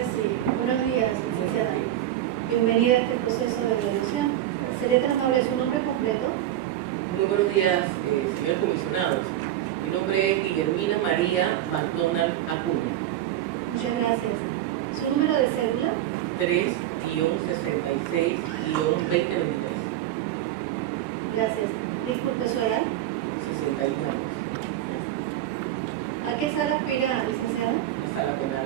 gracias y buenos días, licenciada. Bienvenida a este proceso de evaluación. ¿Sería tan amable su nombre completo? Muy buenos días, señores comisionados. Mi nombre es Guillermina María McDonald Acuña. Muchas gracias. ¿Su número de cédula? 3-66-2023. Gracias. Disculpe su edad. 61 años. ¿A qué sala aspira, licenciada? La sala penal.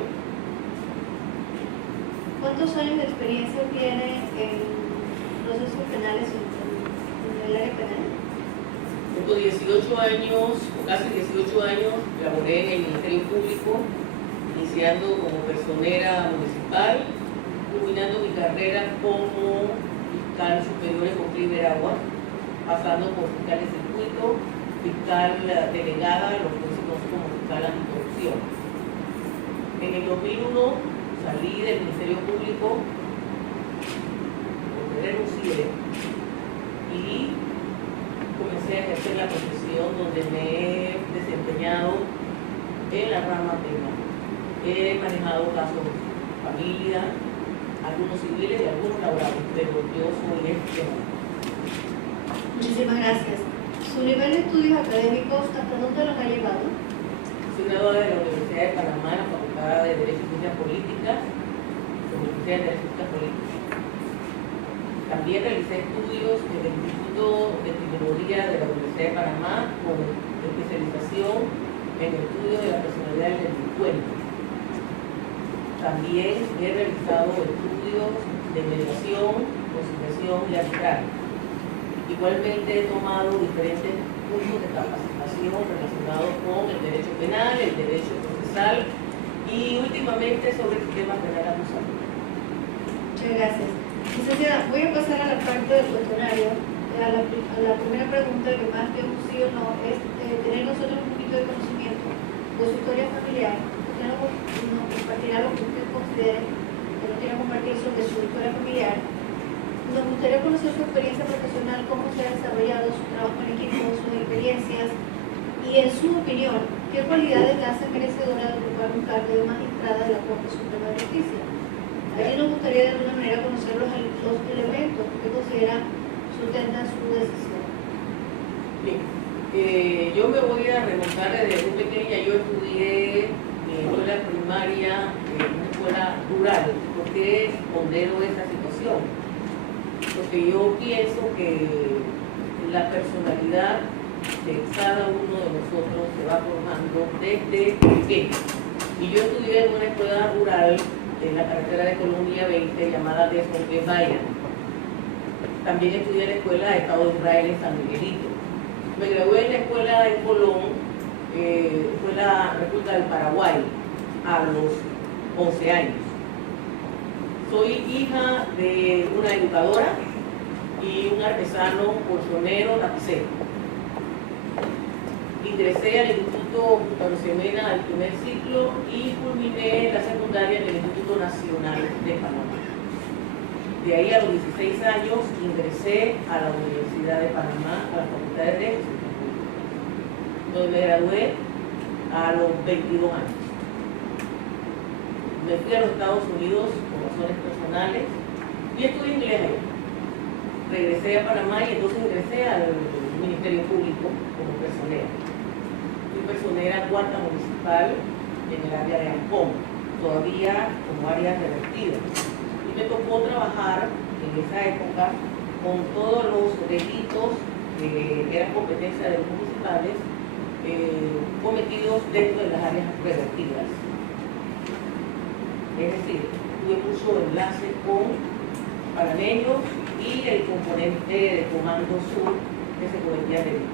¿Cuántos años de experiencia tiene en procesos penales en el área penal? Tengo 18 años, o casi 18 años, laboré en el Ministerio Público, iniciando como personera municipal, culminando mi carrera como fiscal superior en Cliver Agua, pasando por fiscal de circuito, fiscal delegada, lo que se conoce como fiscal anticorrupción. En el 2001 salí del Ministerio Público, porque renuncié, y comencé a ejercer la profesión donde me he desempeñado en la rama penal. He manejado casos de familia, algunos civiles y algunos laborales, pero yo soy penal. Muchísimas gracias. ¿Su nivel de estudios académicos hasta dónde los ha llevado? Soy graduada de la Universidad de Panamá, en la Facultad de Derecho y Ciencias Políticas, como licenciada en Derecho y Ciencias Políticas. También realicé estudios en el Instituto de Criminología de la Universidad de Panamá, con especialización en el estudio de la personalidad del delincuente. También he realizado estudios de mediación, conciliación y arbitraje. Igualmente he tomado diferentes cursos de capacitación relacionados con el derecho penal, el derecho procesal y últimamente sobre el sistema penal acusatorio. Muchas gracias. Licenciada, voy a pasar a la parte del cuestionario. A la primera pregunta, que más que un sí o no, es tener nosotros un poquito de conocimiento de su historia familiar. Usted nos compartirá lo que usted considere que no quiera compartir sobre su historia familiar. Nos gustaría conocer su experiencia profesional, cómo se ha desarrollado su trabajo en equipo, sus experiencias y, en su opinión, qué cualidades la hacen merecedora de ocupar un cargo de magistrada de la Corte Suprema de Justicia. Allí nos gustaría de alguna manera conocer los elementos que considera sustentan su decisión. Bien, yo me voy a remontar desde muy pequeña. Yo estudié escuela primaria en una escuela rural. ¿Por qué pondero esa situación? Porque yo pienso que la personalidad de cada uno de nosotros se va formando desde pequeño. Y yo estudié en una escuela rural en la carretera de Colombia 20 llamada Desmond B. Bryan. También estudié en la escuela de Estado de Israel en San Miguelito. Me gradué en la escuela en Colón, Escuela República del Paraguay, a los 11 años. Soy hija de una educadora y un artesano porcionero lapicero. Ingresé al Instituto Gustavo Semena al primer ciclo y culminé la secundaria en el Instituto Nacional de Panamá. De ahí a los 16 años ingresé a la Universidad de Panamá, a la Facultad de Derecho, donde me gradué a los 22 años. Me fui a los Estados Unidos por razones personales y estudié inglés allá. Regresé a Panamá y entonces ingresé al Ministerio Público como personera. Fui personera cuarta municipal en el área de Ancón, todavía como área revertida. Y me tocó trabajar en esa época con todos los delitos que eran competencia de los municipales cometidos dentro de las áreas revertidas. Es decir, tuve mucho enlace con panameños y el componente de Comando Sur que se cometía delitos.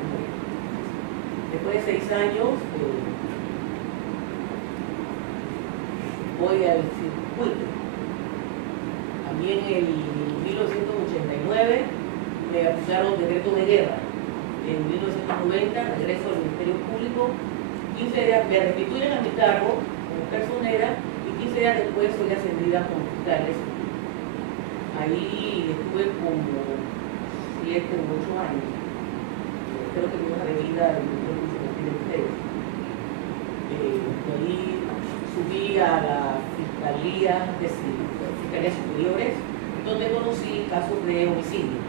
Después de 6 años voy al circuito. A mí en el 1989 me aplicaron decreto de guerra. En 1990 regreso al Ministerio Público, 15 días me restituyen a mi cargo como personera y 15 días después soy ascendida como fiscal. Ahí estuve como 7 u 8 años. Creo que mi hoja de vida de ustedes. Ahí subí a la Fiscalías Superiores, donde conocí casos de homicidio.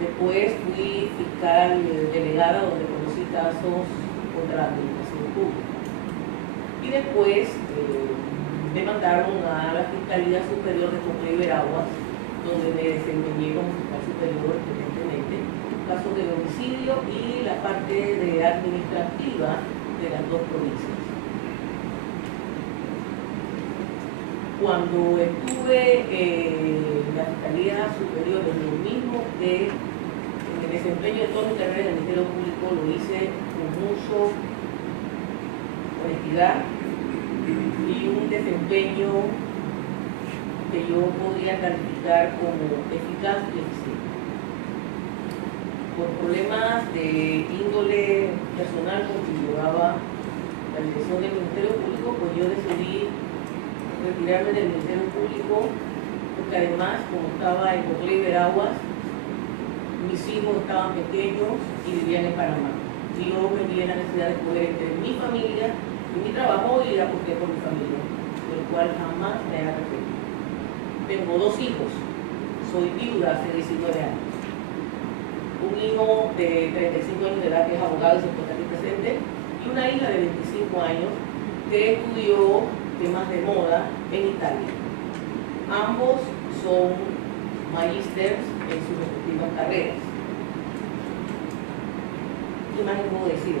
Después fui fiscal delegada, donde conocí casos contra la administración pública. Y después me mandaron a la Fiscalía Superior de Cocle y Veraguas, donde me desempeñé como fiscal superior evidentemente, casos de homicidio y la parte de administrativa de las dos provincias. Cuando estuve en la Fiscalía Superior, lo mismo que en el desempeño de toda mi carrera en el Ministerio Público, lo hice con mucha honestidad y un desempeño que yo podría calificar como eficaz y eficiente. Por problemas de índole personal configuraba la dirección del Ministerio Público, pues yo decidí retirarme del Ministerio Público, porque además, como estaba en Cocle y Veraguas, mis hijos estaban pequeños y vivían en Panamá. Y yo me vi en la necesidad de escoger entre mi familia y mi trabajo y aposté por mi familia, de lo cual jamás me he arrepentido. Tengo dos hijos, soy viuda hace 19 años. Un hijo de 35 años de edad que es abogado y se encuentra aquí presente, y una hija de 25 años que estudió temas de moda en Italia. Ambos son magísteres en sus respectivas carreras. ¿Qué más les puedo decir?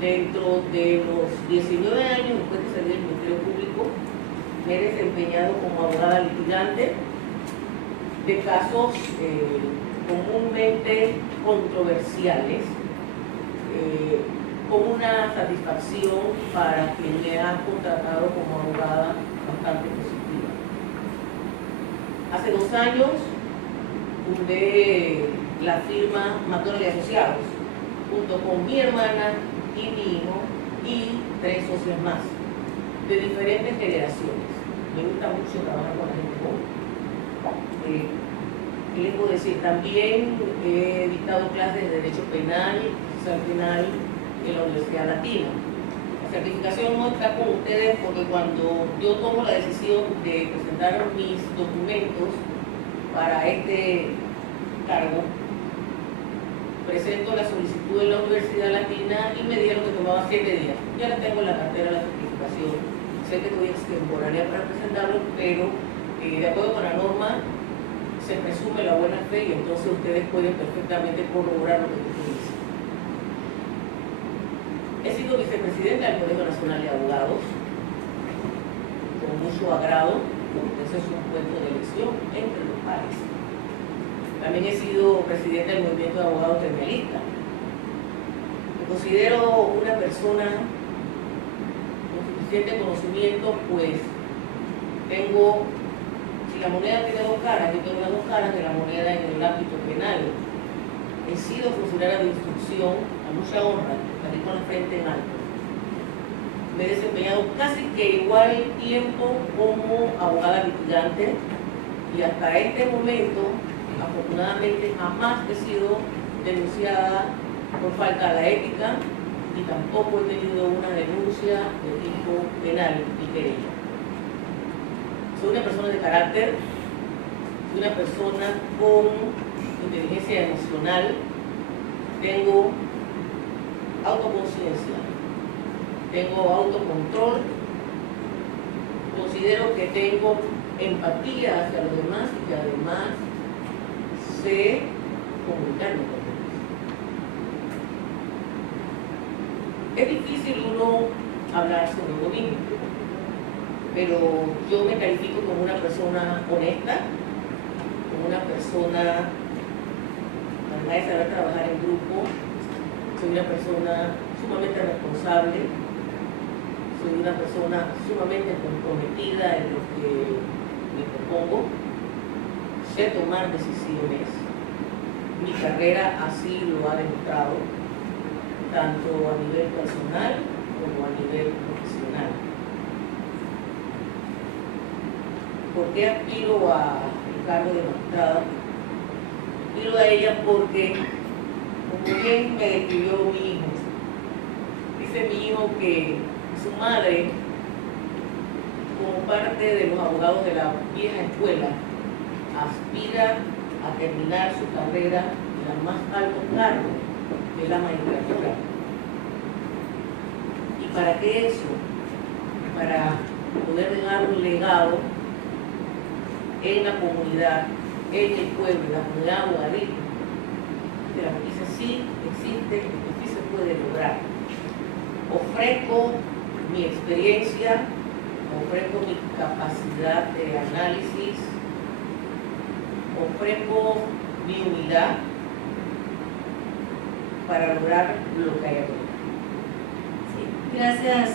Dentro de los 19 años después de salir del Ministerio Público, me he desempeñado como abogada litigante de casos comúnmente controversiales, con una satisfacción para quien me ha contratado como abogada bastante positiva. Hace 2 años fundé la firma McDonald y Asociados, junto con mi hermana y mi hijo y 3 socios más, de diferentes generaciones. Me gusta mucho trabajar con la gente joven. ¿Qué les puedo decir? También he dictado clases de Derecho Penal y Procesal Penal en la Universidad Latina. La certificación no está con ustedes porque cuando yo tomo la decisión de presentar mis documentos para este cargo, presento la solicitud en la Universidad Latina y me dieron que tomaba 7 días. Ya la tengo en la cartera la certificación. Sé que estoy extemporánea para presentarlo, pero de acuerdo con la norma se presume la buena fe y entonces ustedes pueden perfectamente corroborar lo que yo dice. He sido vicepresidenta del Colegio Nacional de Abogados, con mucho agrado, porque ese es un puesto de elección entre los pares. También he sido presidenta del Movimiento de Abogados Gremialistas. Me considero una persona con suficiente conocimiento, pues tengo, si la moneda tiene 2 caras, yo tengo las 2 caras de la moneda en el ámbito penal. He sido funcionaria de instrucción a mucha honra, salí con la frente en alto. Me he desempeñado casi que igual tiempo como abogada litigante y hasta este momento, afortunadamente, jamás he sido denunciada por falta a la ética y tampoco he tenido una denuncia de tipo penal y querella. Soy una persona de carácter, soy una persona con inteligencia emocional, tengo autoconciencia, tengo autocontrol, considero que tengo empatía hacia los demás y que además sé comunicarme con ellos. Es difícil uno hablar sobre uno mismo, pero yo me califico como una persona honesta, como una persona, además de saber trabajar en grupo, soy una persona sumamente responsable, soy una persona sumamente comprometida en lo que me propongo, sé tomar decisiones, mi carrera así lo ha demostrado, tanto a nivel personal como a nivel profesional. ¿Por qué aspiro al cargo de magistrada? Aspiro a ella porque, como bien me describió mi hijo, dice mi hijo que su madre como parte de los abogados de la vieja escuela, aspira a terminar su carrera en el más alto cargo de la magistratura. ¿Y para qué eso? Para poder dejar un legado en la comunidad, en el pueblo, en la comunidad abogadil, que la justicia sí existe, que sí se puede lograr. Ofrezco mi experiencia, ofrezco mi capacidad de análisis, ofrezco mi humildad para lograr lo que haya que lograr. Sí, gracias,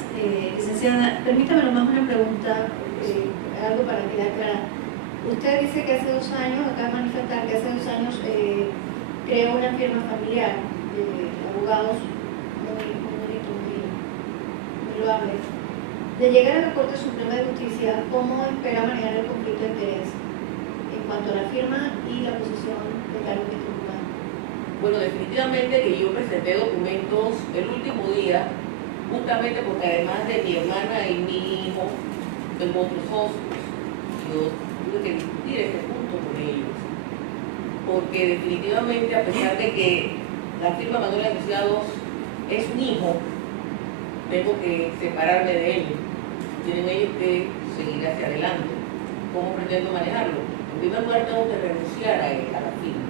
licenciada. Permítame nomás una pregunta, algo para quedar clara. Usted dice que hace 2 años, acaba de manifestar que hace 2 años creó una firma familiar de abogados muy loable. De llegar a la Corte Suprema de Justicia, ¿cómo espera manejar el conflicto de interés en cuanto a la firma y la posición de cargo que está ocupando? Bueno, definitivamente que yo presenté documentos el último día, justamente porque además de mi hermana y mi hijo, tengo otros socios. Yo tuve que discutir este punto con ellos, porque definitivamente, a pesar de que la firma Manuel Asociados es un hijo, tengo que separarme de él. Tienen ellos que seguir hacia adelante. ¿Cómo pretendo manejarlo? En primer lugar, tengo que renunciar a él, a la firma.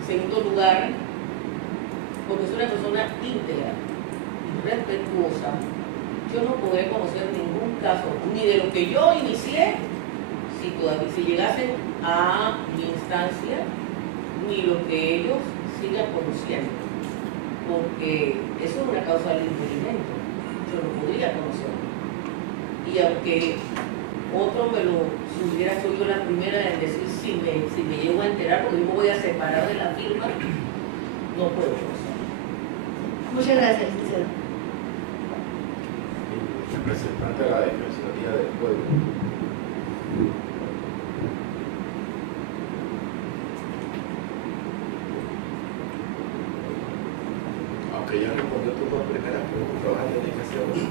En segundo lugar, porque soy una persona íntegra y respetuosa, yo no podré conocer ningún caso, ni de lo que yo inicié, si llegasen a mi instancia, ni lo que ellos sigan conociendo, porque eso es una causa del impedimento. Yo no podría conocerlo. Y aunque otro me lo subiera, soy yo la primera en decir si me llego a enterar, porque yo me voy a separar de la firma, no puedo conocerlo. Muchas gracias, licenciada. Representante de la Defensoría del Pueblo. Aunque ya respondió tus 2 primeras preguntas, vas a tener que hacer otra.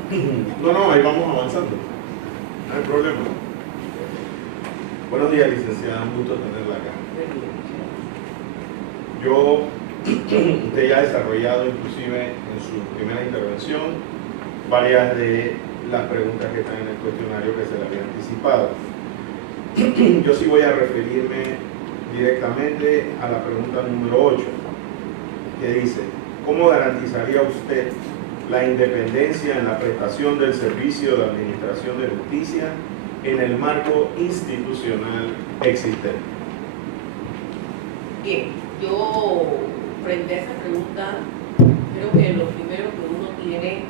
No, ahí vamos avanzando. No hay problema. Buenos días, licenciada. Un gusto tenerla acá. Usted ya ha desarrollado, inclusive en su primera intervención, varias de las preguntas que están en el cuestionario que se le había anticipado. Yo sí voy a referirme directamente a la pregunta número 8, que dice: ¿cómo garantizaría usted la independencia en la prestación del servicio de administración de justicia en el marco institucional existente? Bien, yo frente a esa pregunta, creo que lo primero que uno tiene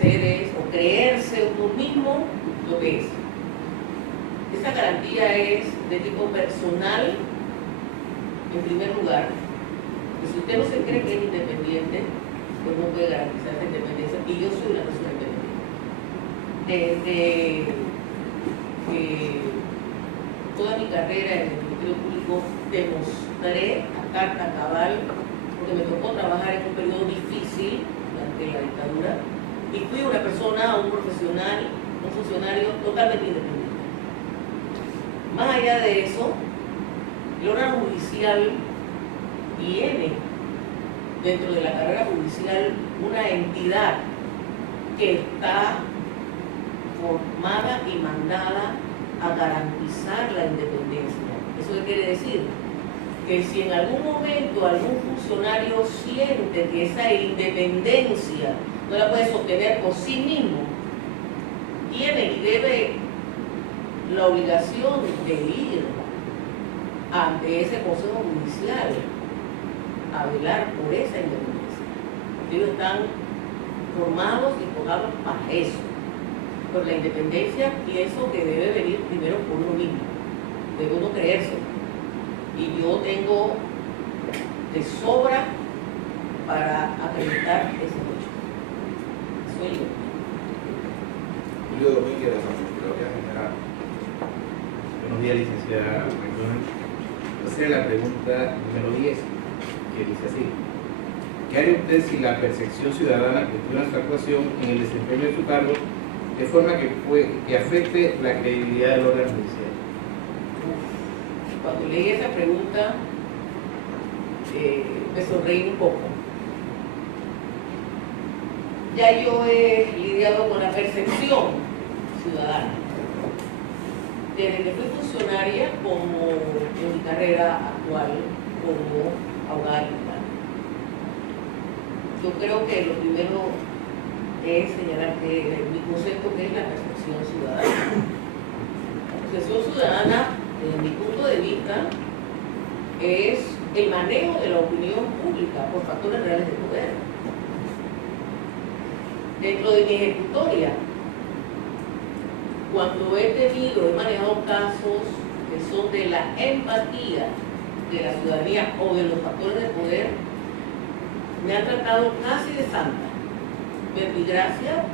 ser o creerse uno mismo lo que es. Esa garantía es de tipo personal, en primer lugar. Si usted no se cree que es independiente, pues no puede garantizar esa independencia. Y yo soy una persona independiente. Desde toda mi carrera en el Ministerio Público demostré a carta cabal, porque me tocó trabajar en un periodo difícil durante la dictadura, y fui una persona, un profesional, un funcionario totalmente independiente. Más allá de eso, el órgano judicial tiene dentro de la carrera judicial una entidad que está formada y mandada a garantizar la independencia. ¿Eso qué quiere decir? Que si en algún momento algún funcionario siente que esa independencia no la puede sostener por sí mismo, tiene y debe la obligación de ir ante ese Consejo Judicial a velar por esa independencia. Ellos están formados y formados para eso. Por la independencia pienso que debe venir primero por uno mismo, debe uno creerse. Y yo tengo de sobra para acreditar ese hecho. Soy yo. Julio Domínguez, de la Procuraduría General. Buenos días, licenciada McDonald. Esa es la pregunta número 10, que dice así: ¿qué haría usted si la percepción ciudadana cuestiona su actuación en el desempeño de su cargo de forma que afecte la credibilidad del órgano judicial? Cuando leí esa pregunta, me sonreí un poco. Ya yo he lidiado con la percepción ciudadana. Desde que fui funcionaria como en mi carrera actual como abogada criminal. Yo creo que lo primero es señalar que mi concepto que es la percepción ciudadana. La percepción ciudadana, desde mi punto de vista, es el manejo de la opinión pública por factores reales de poder. Dentro de mi ejecutoria, cuando he manejado casos que son de la empatía de la ciudadanía o de los factores de poder, me han tratado casi de santa. Verbigracia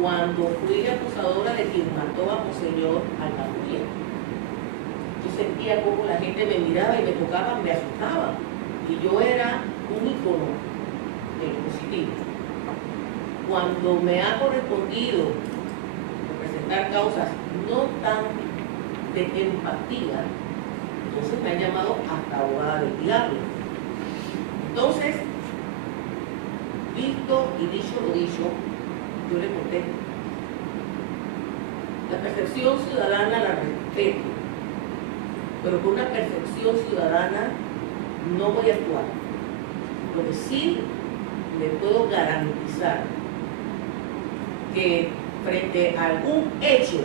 cuando fui acusadora de quien mató a Monseñor Alcapurria. Yo sentía como la gente me miraba y me tocaba, me asustaba. Y yo era un ícono del positivo. Cuando me ha correspondido representar causas no tan de empatía, entonces me han llamado hasta abogada del diablo. Entonces, visto y dicho lo dicho, yo le contesto. La percepción ciudadana la respeto, pero con una percepción ciudadana no voy a actuar. Lo que sí le puedo garantizar que frente a algún hecho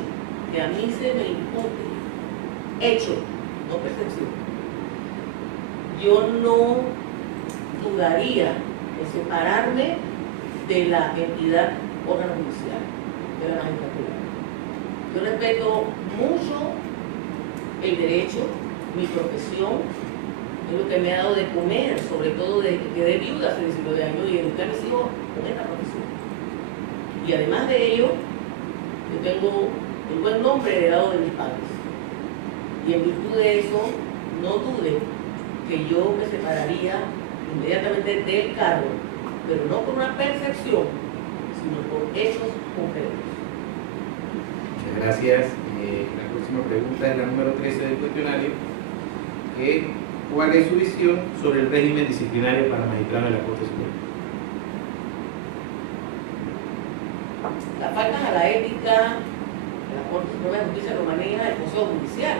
que a mí se me impute, hecho, no percepción, yo no dudaría en separarme de la entidad órgano judicial, de la magistratura. Yo respeto mucho el derecho, mi profesión, es lo que me ha dado de comer, sobre todo desde que quedé viuda hace 19 años y eduqué a mis hijos con esta profesión. Y además de ello, yo tengo el buen nombre heredado de mis padres. Y en virtud de eso, no dude que yo me separaría inmediatamente del cargo, pero no por una percepción, sino por hechos concretos. Muchas gracias. La próxima pregunta es la número 13 del cuestionario. ¿Cuál es su visión sobre el régimen disciplinario para magistrados de la Corte Suprema? Las faltas a la ética de la Corte Suprema de Justicia lo maneja el Consejo Judicial.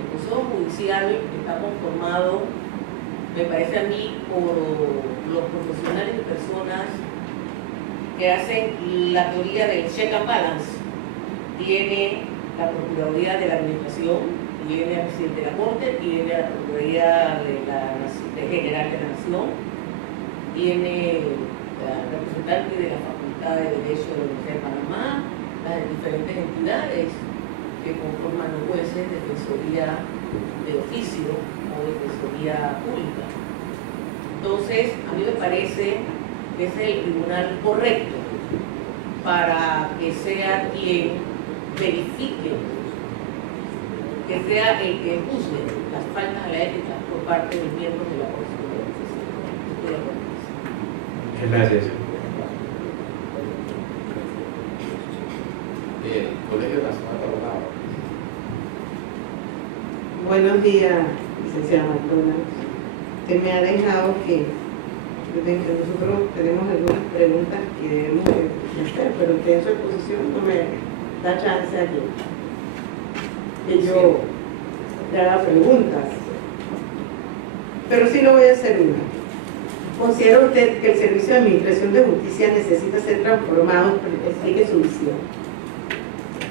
El Consejo Judicial está conformado, me parece a mí, por los profesionales y personas que hacen la teoría del check and balance. Tiene la Procuraduría de la Administración, tiene al presidente de la Corte, tiene la Procuraduría General de la Nación, tiene la representante de la Facultad de Derecho de la Universidad de Panamá, las diferentes entidades que conforman los jueces de defensoría de oficio o defensoría pública. Entonces, a mí me parece que ese es el tribunal correcto para que sea quien verifique, que sea el que juzgue las faltas a la ética por parte de los miembros de la Corte Suprema de Justicia. Muchas gracias. Colegio Nacional de Abogados. Buenos días, licenciada McDonald. Usted me ha dejado que nosotros tenemos algunas preguntas que debemos de hacer, pero usted en su exposición no me da chance aquí que yo le haga preguntas. Pero sí lo voy a hacer una. ¿Considera usted que el Servicio de Administración de Justicia necesita ser transformado? Explique su visión.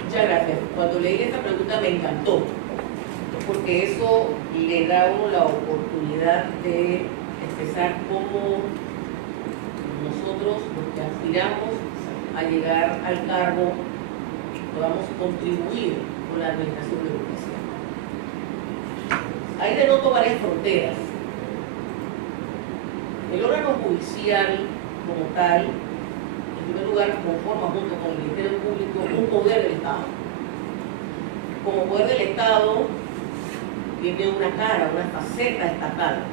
Muchas gracias. Cuando leí esta pregunta me encantó, porque eso le da a uno la oportunidad de expresar cómo nosotros, los que aspiramos a llegar al cargo, podamos contribuir con la administración de justicia. Ahí denoto varias fronteras. El órgano judicial como tal, en primer lugar, conforma junto con el Ministerio Público un poder del Estado. Como poder del Estado tiene una cara, una faceta estatal.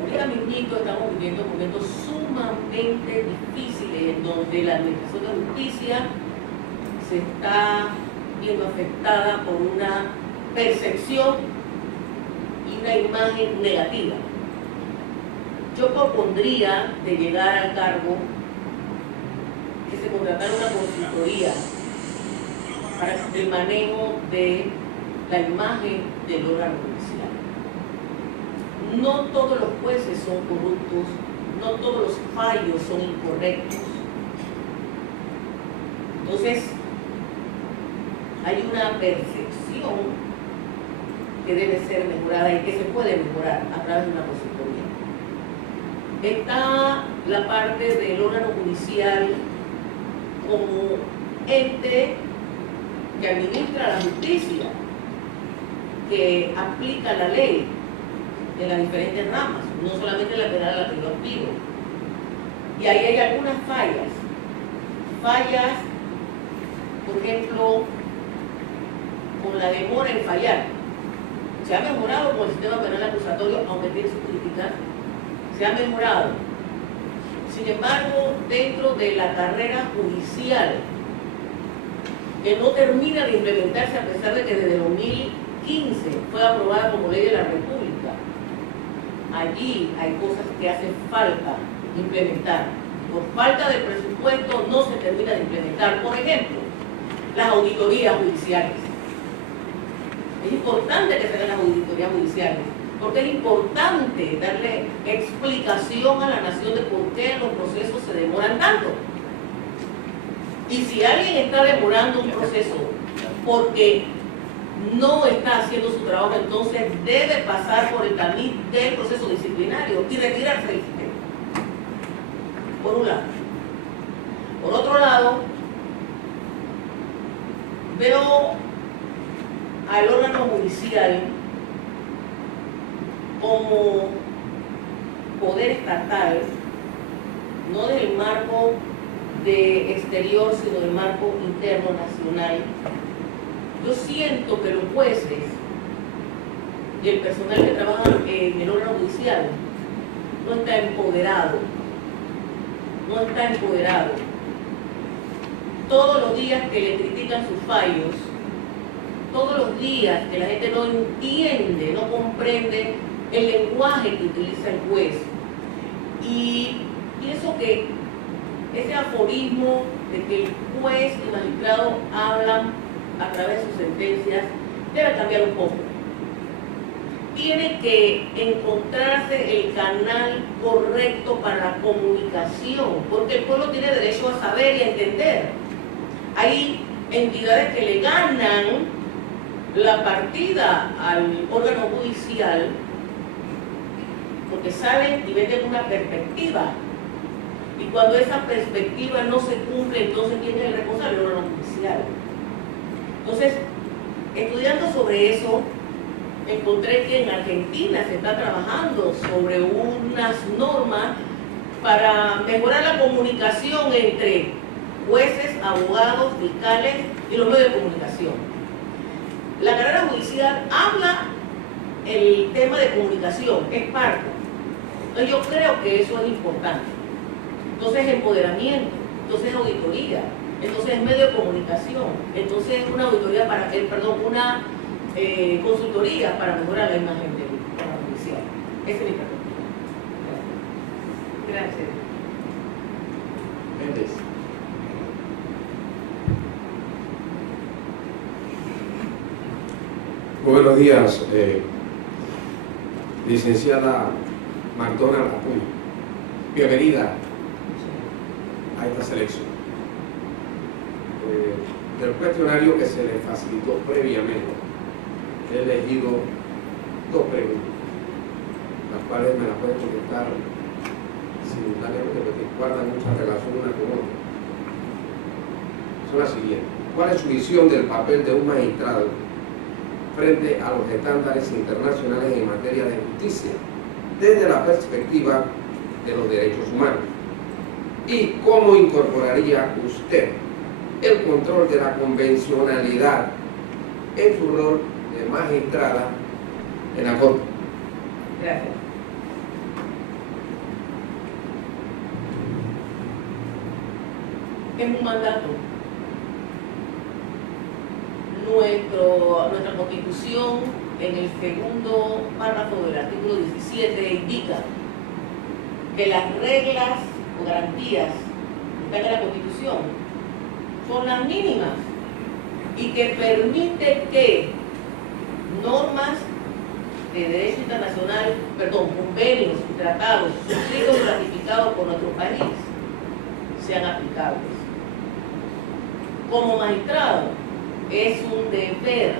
ahorita mismito estamos viviendo momentos sumamente difíciles en donde la administración de justicia se está viendo afectada por una percepción y una imagen negativa. Yo propondría de llegar al cargo que se contratara una consultoría para el manejo de la imagen del órgano judicial. No todos los jueces son corruptos, no todos los fallos son incorrectos. Entonces, hay una percepción que debe ser mejorada y que se puede mejorar a través de una consultoría. Está la parte del órgano judicial como ente que administra la justicia, que aplica la ley en las diferentes ramas, no solamente la penal a la que yo aspiro. Y ahí hay algunas fallas. Fallas, por ejemplo, con la demora en fallar. Se ha mejorado con el sistema penal acusatorio, aunque tiene sus críticas, se ha mejorado. Sin embargo, dentro de la carrera judicial, que no termina de implementarse a pesar de que desde 2015 fue aprobada como ley de la República, allí hay cosas que hacen falta implementar. Por falta de presupuesto no se termina de implementar. Por ejemplo, las auditorías judiciales. Es importante que se hagan las auditorías judiciales, porque es importante darle explicación a la nación de por qué los procesos se demoran tanto. Y si alguien está demorando un proceso porque no está haciendo su trabajo, entonces debe pasar por el camino del proceso disciplinario y retirarse del sistema. Por un lado. Por otro lado, veo al órgano judicial como poder estatal, no del marco de exterior, sino del marco interno nacional. Yo siento que los jueces y el personal que trabaja en el órgano judicial no está empoderado. No está empoderado. Todos los días que le critican sus fallos, todos los días que la gente no entiende, no comprende el lenguaje que utiliza el juez. Y pienso que ese aforismo de que el juez y el magistrado hablan a través de sus sentencias debe cambiar un poco. Tiene que encontrarse el canal correcto para la comunicación, porque el pueblo tiene derecho a saber y a entender. Hay entidades que le ganan la partida al órgano judicial porque saben y ven una perspectiva. Y cuando esa perspectiva no se cumple, entonces ¿quién es el responsable? El órgano judicial. Entonces, estudiando sobre eso, encontré que en Argentina se está trabajando sobre unas normas para mejorar la comunicación entre jueces, abogados, fiscales y los medios de comunicación. La carrera judicial habla el tema de comunicación, es parte. Entonces yo creo que eso es importante. Entonces empoderamiento, entonces auditoría, entonces medio de comunicación, entonces una auditoría para, una consultoría para mejorar la imagen del órgano judicial. Esa es mi perspectiva. Gracias. Méndez. Buenos días, licenciada McDonald Apuy. Bienvenida a esta selección. Del cuestionario que se le facilitó previamente, he elegido dos preguntas, las cuales me las pueden contestar simultáneamente porque guardan mucha relación una con otra. Son las siguientes. ¿Cuál es su visión del papel de un magistrado frente a los estándares internacionales en materia de justicia desde la perspectiva de los derechos humanos? ¿Y cómo incorporaría usted el control de la convencionalidad en su rol de magistrada en la Corte? Gracias. es un mandato. Nuestra Constitución, en el segundo párrafo del artículo 17, indica que las reglas o garantías que están en la Constitución son las mínimas y que permite que normas de derecho internacional, convenios y tratados suscritos y ratificados por nuestro país sean aplicables. Como magistrado, es un deber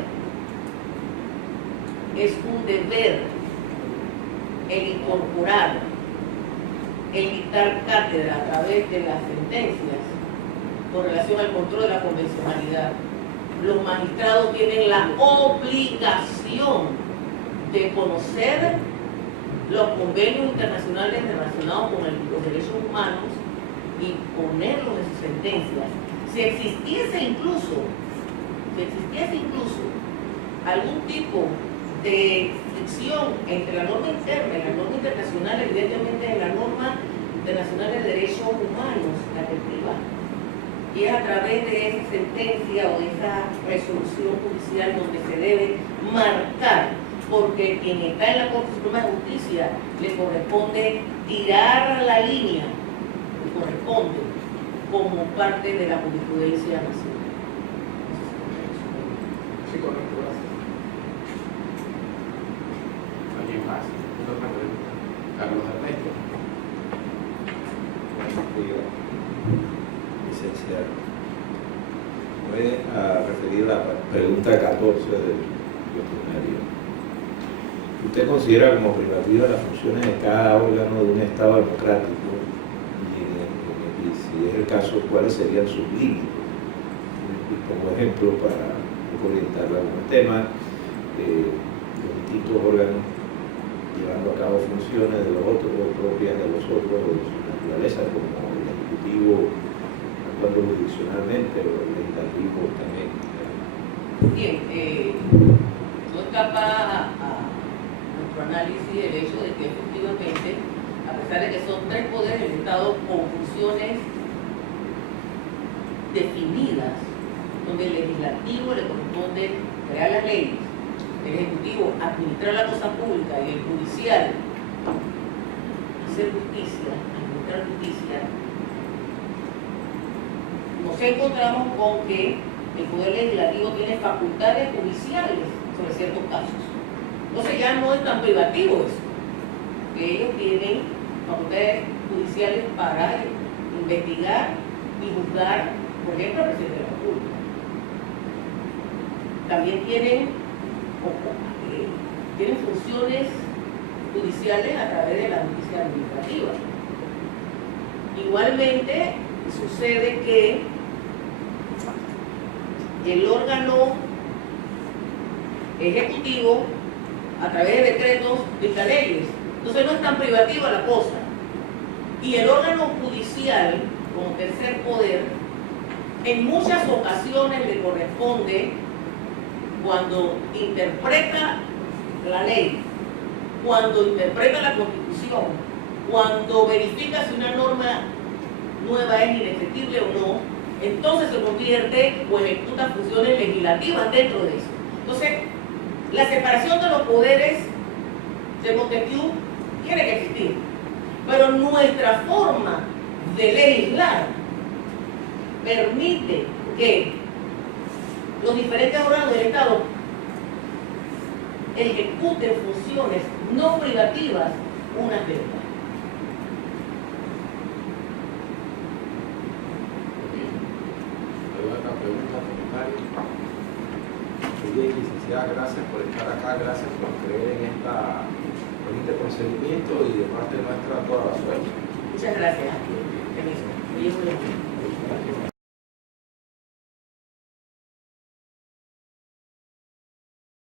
el incorporar, el dictar cátedra a través de las sentencias con relación al control de la convencionalidad. Los magistrados tienen la obligación de conocer los convenios internacionales relacionados con los derechos humanos y ponerlos en sus sentencias. Si existiese incluso algún tipo de fricción entre la norma interna y la norma internacional, evidentemente es la norma internacional de derechos humanos la que priva. Y es a través de esa sentencia o de esa resolución judicial donde se debe marcar, porque quien está en la Corte Suprema de Justicia le corresponde tirar la línea, le corresponde como parte de la jurisprudencia nacional. Sí, correcto, gracias. ¿Alguien más? ¿Otra pregunta? Carlos Ernesto. Licenciado, voy a referir a la pregunta 14 del cuestionario. ¿Usted considera como privativa las funciones de cada órgano de un Estado democrático? Y si es el caso, ¿cuáles serían sus límites? Y como ejemplo, para orientarla a algún tema, los distintos órganos llevando a cabo funciones de los otros, o propias de los otros, o de su naturaleza, como el Ejecutivo actuando jurisdiccionalmente, o el Legislativo también. Bien, no escapa a nuestro análisis el hecho de que efectivamente, a pesar de que son tres poderes del Estado con funciones definidas, donde el legislativo le corresponde crear las leyes, el ejecutivo administrar la cosa pública y el judicial hacer justicia, administrar justicia, nos encontramos con que el poder legislativo tiene facultades judiciales sobre ciertos casos. Entonces ya no es tan privativo eso, que ellos tienen facultades judiciales para investigar y juzgar, por ejemplo, al presidente de la República. También tienen funciones judiciales a través de la justicia administrativa. Igualmente, sucede que el órgano ejecutivo, a través de decretos, dicta leyes. Entonces no es tan privativa la cosa. Y el órgano judicial, como tercer poder, en muchas ocasiones le corresponde, cuando interpreta la ley, cuando interpreta la Constitución, cuando verifica si una norma nueva es inefectible o no, entonces se convierte o ejecuta funciones legislativas dentro de eso. Entonces, la separación de los poderes de Montesquieu tiene que existir, pero nuestra forma de legislar permite que los diferentes órganos del Estado ejecuten funciones no privativas unas de otras. ¿Alguna otra pregunta, comentario? Muy bien, licenciada, gracias por estar acá, gracias por creer en este procedimiento y de parte nuestra toda la suerte. Muchas gracias. Permiso.